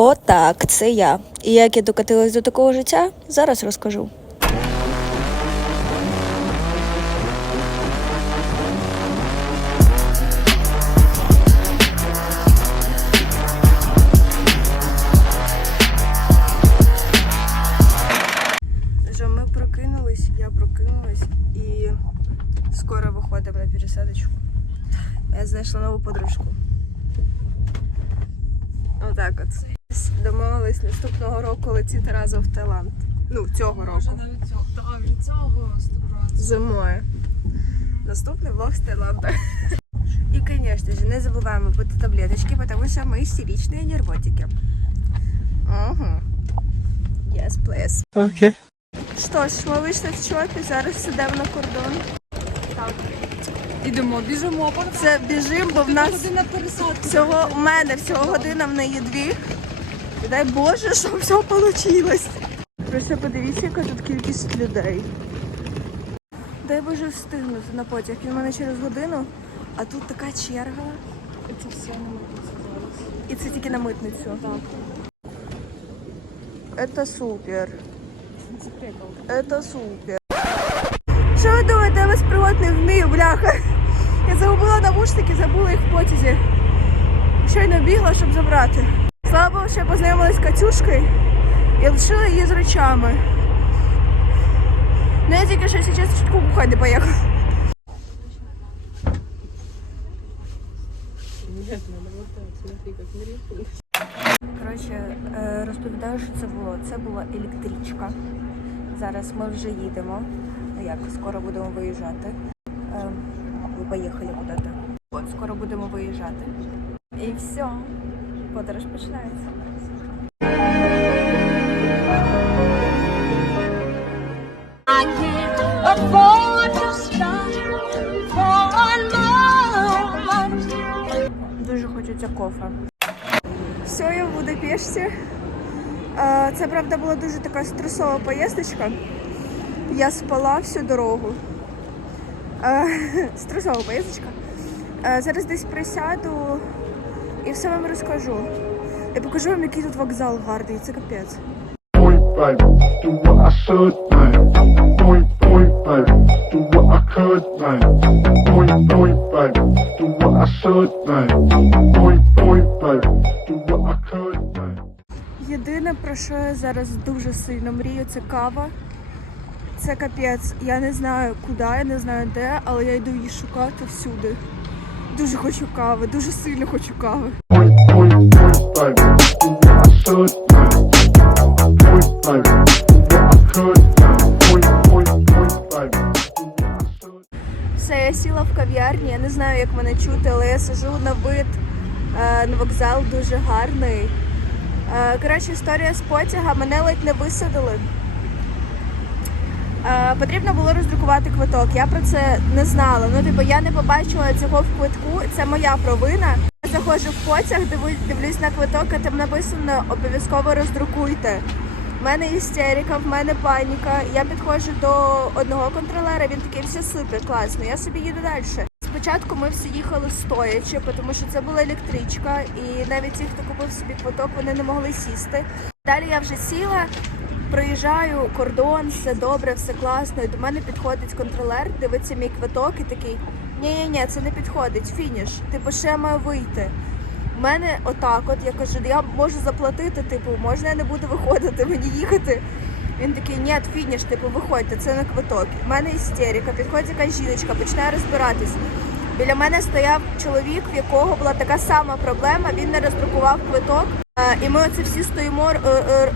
О, так, це я. І як я докатилась до такого життя, зараз розкажу. Ми прокинулись, я прокинулась і скоро виходимо на пересадочку. Я знайшла нову подружку. Отак от. Домовились наступного року летіти разом в Таїланд. Ну, цього року. навіть цього. Так, від цього 100%. Зимою. Наступний влог з Таїланда. І, звісно ж, не забуваємо пити таблеточки, тому що ми істеричні нервотики. Угу. Yes, please. Okay. Що ж, ми вийшли в чопі, зараз сидимо на кордон. Так. Ідемо, біжимо. Це біжимо, бо в нас всього у мене всього година в неї дві. І дай Боже, що все вийшло. Просто подивіться, яка тут кількість людей. Дай Боже встигнути на потяг. Він у мене через годину, а тут така черга. Це все не можна зараз. І це тільки на митницю. Так. Це супер. Це прикол. Супер. Що ви думаєте, я пригод не вмію, бляха? Я загубила навушники, забула їх в потязі. Щойно бігла, щоб забрати. Слава Богу, що я познайомилась з Катюшкою і лишила її з речами. Ну я тільки що зараз чутку бухати не поїхала. Коротше, е, розповідаю, що це було. Це була електричка. Зараз ми вже їдемо. Ну як, скоро будемо виїжджати. Е, Ви поїхали куди-то. От, скоро будемо виїжджати. І все. Подорож починається. Дуже хочеться кофе. Все, я в Будапешті. Е, Це правда була дуже така стресова поїздочка. Я спала всю дорогу. Е, Стресова поїздочка. Е, Зараз десь присяду і все вам розкажу. Я покажу вам, який тут вокзал гарний, це капець. Єдине, про що я зараз дуже сильно мрію, це кава. Це капець. Я не знаю куди, я не знаю де, але я йду її шукати всюди. Дуже хочу кави, дуже сильно хочу кави. Все, я сіла в кав'ярні, я не знаю, як мене чути, але я сижу на вид е, на вокзал дуже гарний. Е, коротше, історія з потяга, мене ледь не висадили. Е, потрібно було роздрукувати квиток. Я про це не знала. Ну, типу, я не побачила цього в квитку. Це моя провина. Я заходжу в потяг, дивлюсь, на квиток, а там написано обов'язково роздрукуйте. В мене істерика, в мене паніка. Я підходжу до одного контролера, він такий, все супер, класно, я собі їду далі. Спочатку ми всі їхали стоячи, тому що це була електричка, і навіть ті, хто купив собі квиток, вони не могли сісти. Далі я вже сіла, проїжджаю кордон, все добре, все класно. І до мене підходить контролер, дивиться мій квиток і такий: ні-ні-ні, це не підходить, фініш. Типу, ще маю вийти. У мене отак, от я кажу, я можу заплатити, типу, можна я не буду виходити, мені їхати. Він такий, ні, фініш, типу, виходьте, це на квиток. У мене істерика, підходить якась жіночка, починає розбиратись. Біля мене стояв чоловік, в якого була така сама проблема, він не роздрукував квиток. Е, І ми оце всі стоїмо, е, е,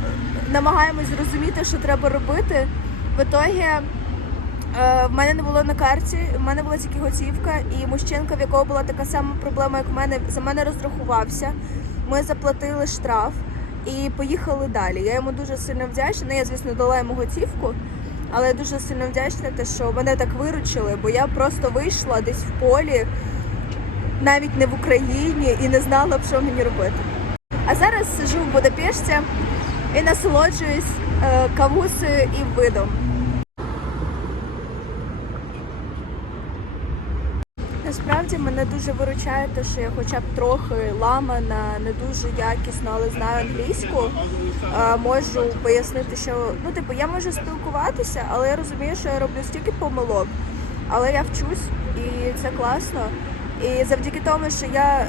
намагаємось зрозуміти, що треба робити. В ітогі Е, В мене не було на карті, в мене була тільки готівка, і мужчинка, в якого була така сама проблема, як в мене, за мене розрахувався. Ми заплатили штраф і поїхали далі. Я йому дуже сильно вдячна. Ну, я, звісно, дала йому готівку, але я дуже сильно вдячна, те, що мене так виручили, бо я просто вийшла десь в полі, навіть не в Україні, і не знала б, що мені робити. А зараз сижу в Будапешті і насолоджуюсь е, кавусею і видом. Насправді мене дуже виручає те, що я хоча б трохи ламана, не дуже якісно, але знаю англійську. Е, можу пояснити, що ну, типу, я можу спілкуватися, але я розумію, що я роблю стільки помилок. Але я вчусь і це класно. І завдяки тому, що я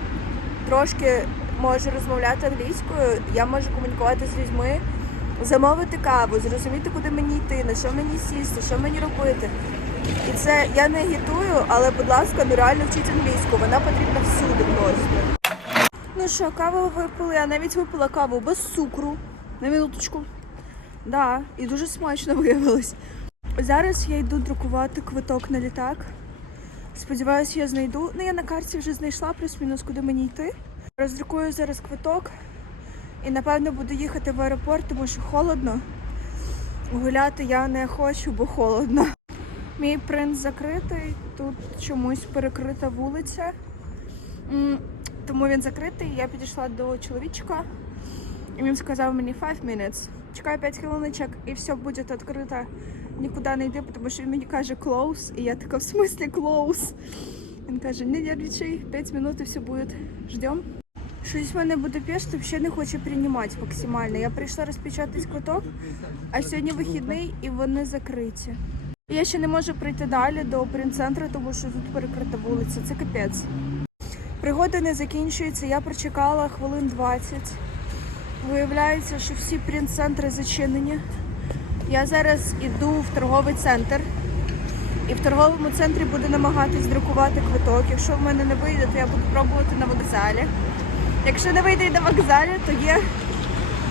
трошки можу розмовляти англійською, я можу комунікувати з людьми, замовити каву, зрозуміти, куди мені йти, на що мені сісти, що мені робити. І це я не агітую, але, будь ласка, ну реально вчіть англійську, вона потрібна всюди просто. Ну що, каву випили, я навіть випила каву без цукру. На минуточку. Да, і дуже смачно виявилось. Зараз я йду друкувати квиток на літак. Сподіваюся, я знайду. Ну, я на карті вже знайшла плюс-мінус, куди мені йти. Роздрукую зараз квиток і напевно буду їхати в аеропорт, тому що холодно. Гуляти я не хочу, бо холодно. Мій принт закритий, тут чомусь перекрита вулиця. Тому він закритий. Я підійшла до чоловічка, і він сказав мені 5 minutes. Чекай 5 хвилиночок і все буде відкрито. Нікуди не йди, тому що він мені каже close, і я така, в смислі close? Він каже, не нервничай, 5 минут і все буде. Ждем. Щось в мене Будапешт взагалі не хоче приймати максимально. Я прийшла розпечатати квиток, а сьогодні вихідний і вони закриті. Я ще не можу прийти далі до принцентру, тому що тут перекрита вулиця. Це капець. Пригода не закінчується. Я прочекала хвилин 20. Виявляється, що всі принц-центри зачинені. Я зараз іду в торговий центр. І в торговому центрі буду намагатись друкувати квиток. Якщо в мене не вийде, то я буду пробувати на вокзалі. Якщо не вийде на вокзалі, то є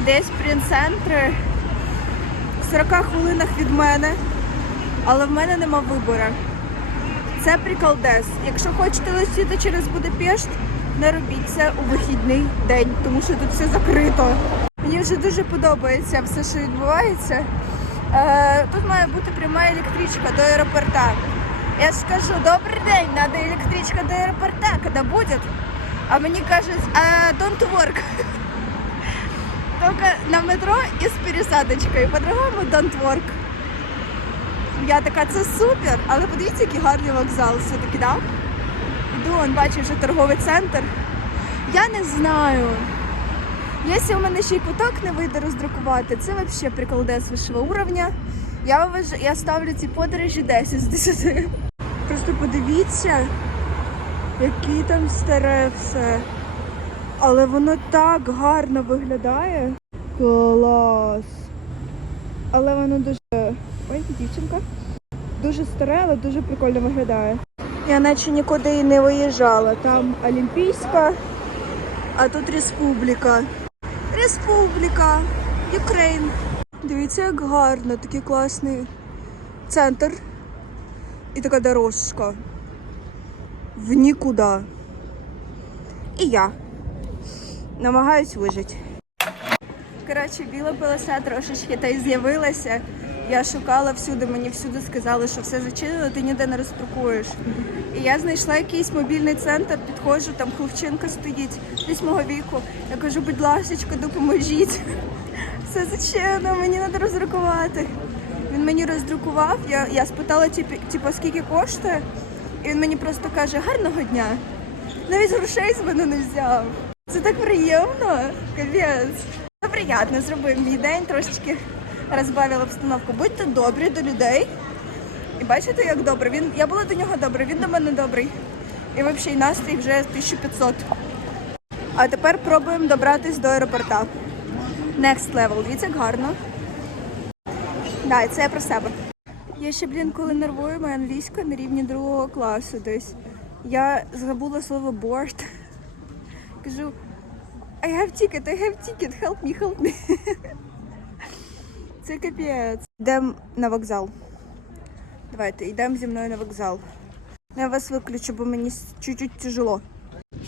десь принц-центри в 40 хвилинах від мене. Але в мене нема вибору. Це приколдес. Якщо хочете летіти через Будапешт, не робіть це у вихідний день, тому що тут все закрито. Мені вже дуже подобається все, що відбувається. Е, тут має бути пряма електричка до аеропорта. Я скажу, добрий день, надо електричка до аеропорта, коли буде. А мені кажуть, don't work. Тільки на метро і з пересадочкою. По-другому don't work. Я така, це супер, але подивіться, який гарний вокзал все-таки, да? Іду, он бачу вже торговий центр. Я не знаю. Якщо у мене ще й куток не вийде роздрукувати, це взагалі приколдес вищого уровня. Я вваж... я ставлю ці подорожі 10 з 10. Просто подивіться, які там старе все. Але воно так гарно виглядає. Клас. Але воно дуже. Ой, дівчинка. Дуже старе, але дуже прикольно виглядає. Я наче нікуди і не виїжджала. Там Олімпійська, а тут Республіка. Республіка, Україн. Дивіться, як гарно, такий класний центр. І така дорожка. В нікуди. І я намагаюсь вижити. Коротше, біла полоса трошечки та й з'явилася. Я шукала всюди, мені всюди сказали, що все зачинено, ти ніде не роздрукуєш. І я знайшла якийсь мобільний центр, підходжу, там хлопчинка стоїть десь мого віку. Я кажу, будь ласка, допоможіть. Все зачинено, мені треба роздрукувати. Він мені роздрукував, я, я спитала, типу, скільки коштує, і він мені просто каже, гарного дня. Навіть грошей з мене не взяв. Це так приємно, капець. Це приємно зробив мій день, трошечки розбавила обстановку. Будьте добрі до людей. І бачите, як добре. Він, я була до нього добра, він до мене добрий. І взагалі настрій вже 1500. А тепер пробуємо добратись до аеропорта. Next level. Дивіться, як гарно. Да, це я про себе. Я ще, блін, коли нервую, моя англійська на рівні другого класу десь. Я забула слово board. Кажу, I have ticket, I have ticket, help me, help me. Це капець. Йдемо на вокзал. Давайте, йдемо зі мною на вокзал. Я вас виключу, бо мені чуть-чуть тяжело.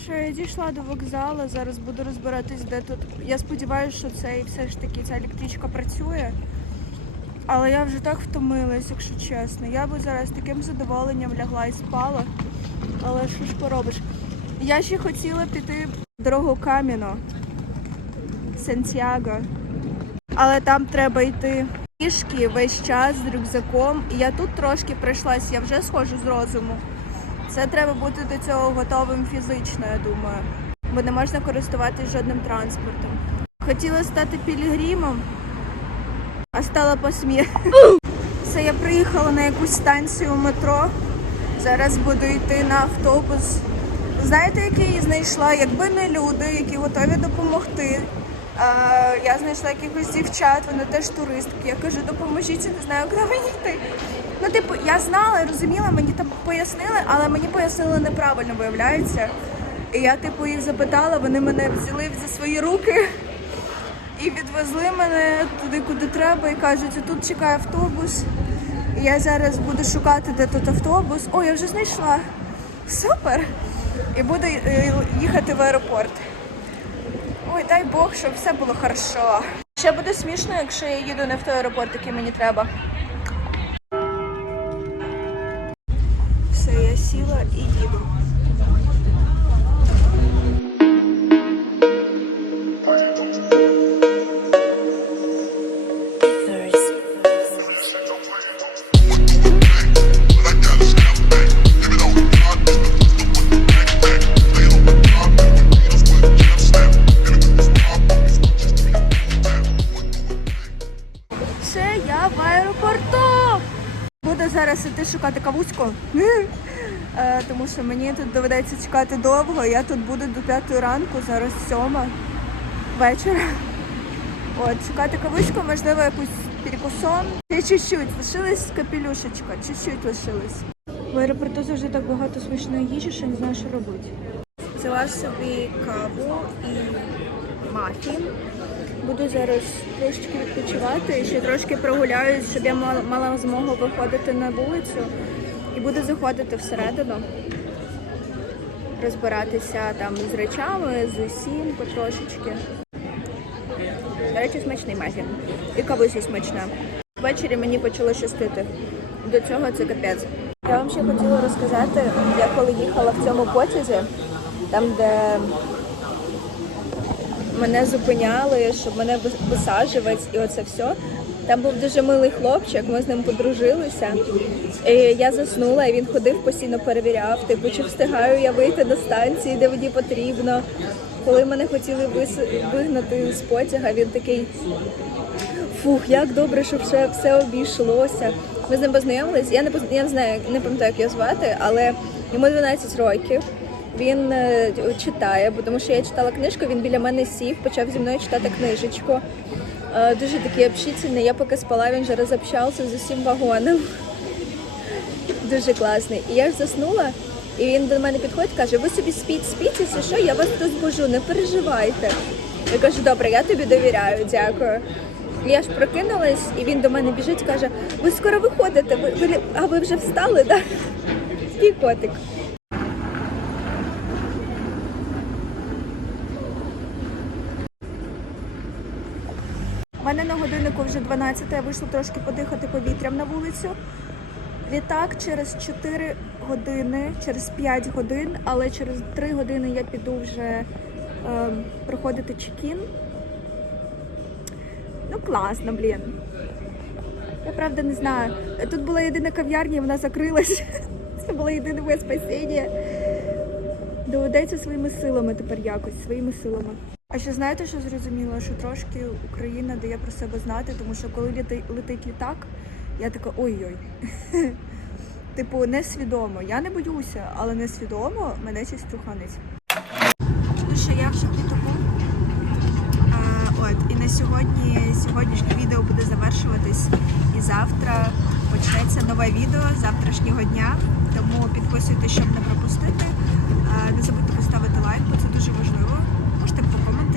Що я дійшла до вокзалу, зараз буду розбиратись, де тут. Я сподіваюся, що це і все ж таки ця електричка працює. Але я вже так втомилась, якщо чесно. Я би зараз таким задоволенням лягла і спала. Але що ж поробиш? Я ще хотіла піти дорогу Кам'яно, Сантьяго. Але там треба йти пішки весь час з рюкзаком. І я тут трошки пройшлась, я вже схожу з розуму. Це треба бути до цього готовим фізично, я думаю. Бо не можна користуватись жодним транспортом. Хотіла стати пілігримом, а стала посміх. Це я приїхала на якусь станцію метро. Зараз буду йти на автобус. Знаєте, який я знайшла? Якби не люди, які готові допомогти. Я знайшла якихось дівчат, вони теж туристки. Я кажу, допоможіть, не знаю, куди мені йти. Ну, типу, я знала, розуміла, мені там пояснили, але мені пояснили неправильно, виявляється. І я, типу, їх запитала, вони мене взяли за свої руки і відвезли мене туди, куди треба, і кажуть, тут чекає автобус. І я зараз буду шукати, де тут автобус. О, я вже знайшла. Супер! І буду е, їхати в аеропорт. Ой, дай Бог, щоб все було хорошо. Ще буде смішно, якщо я їду не в той аеропорт, який мені треба. Все, я сіла і їду. Шукати кавуську. Е, Тому що мені тут доведеться чекати довго. Я тут буду до п'ятої ранку, зараз сьома вечора. От, шукати кавуську, можливо, якусь перекусон. Ще чуть-чуть, лишилась капелюшечка, чуть-чуть лишилась. В аеропорту завжди так багато смачної їжі, що не знаю, що робити. Взяла собі каву і мафін. Буду зараз трошечки відпочивати ще трошки прогуляюсь, щоб я мала, змогу виходити на вулицю і буду заходити всередину, розбиратися там з речами, з усім потрошечки. До речі, смачний мафін. І кавусі смачна. Ввечері мені почало щастити. До цього це капець. Я вам ще хотіла розказати, я коли їхала в цьому потязі, там, де мене зупиняли, щоб мене вис- висаджувати і оце все. Там був дуже милий хлопчик, ми з ним подружилися. І я заснула, і він ходив, постійно перевіряв, типу, чи встигаю я вийти до станції, де мені потрібно. Коли мене хотіли вигнати з потяга, він такий фух, як добре, що все, все обійшлося. Ми з ним познайомились. Я не я не знаю, не пам'ятаю, як його звати, але йому 12 років. Він е, читає, бо тому що я читала книжку, він біля мене сів, почав зі мною читати книжечку. Е, дуже такий общительний. Я поки спала, він вже розобщався з усім вагоном. Дуже класний. І я ж заснула, і він до мене підходить, каже: ви собі спіть, спіть, якщо що, я вас розбужу, не переживайте. Я кажу, добре, я тобі довіряю, дякую. Я ж прокинулась, і він до мене біжить, каже: ви скоро виходите, ви, ви а ви вже встали, так? Да? Такий котик. У мене на годиннику вже 12, я вийшла трошки подихати повітрям на вулицю. Літак через 4 години, через 5 годин, але через 3 години я піду вже ем, проходити чекін. Ну, класно, блін. Я правда не знаю. Тут була єдина кав'ярня, вона закрилась. Це було єдине моє спасіння. Доведеться своїми силами тепер якось, своїми силами. А ще знаєте, що зрозуміла? Що трошки Україна дає про себе знати, тому що коли літи- летить літак, я така ой-ой. Типу, несвідомо. Я не боюся, але несвідомо мене щось труханить. Ну що, я вже літаку. От, і на сьогодні сьогоднішнє відео буде завершуватись. І завтра почнеться нове відео завтрашнього дня. Тому підписуйтесь, щоб не пропустити. Не забудьте поставити лайк, бо це дуже важливо.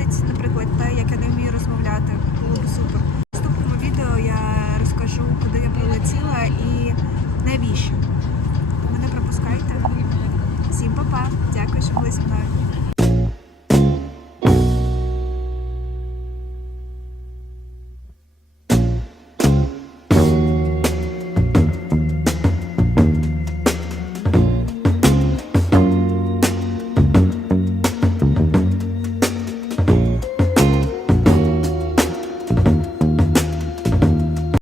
Можете наприклад, те, як я не вмію розмовляти. Було б супер. В наступному відео я розкажу, куди я прилетіла і навіщо. Тому не пропускайте. Всім па-па. Дякую, що були зі мною.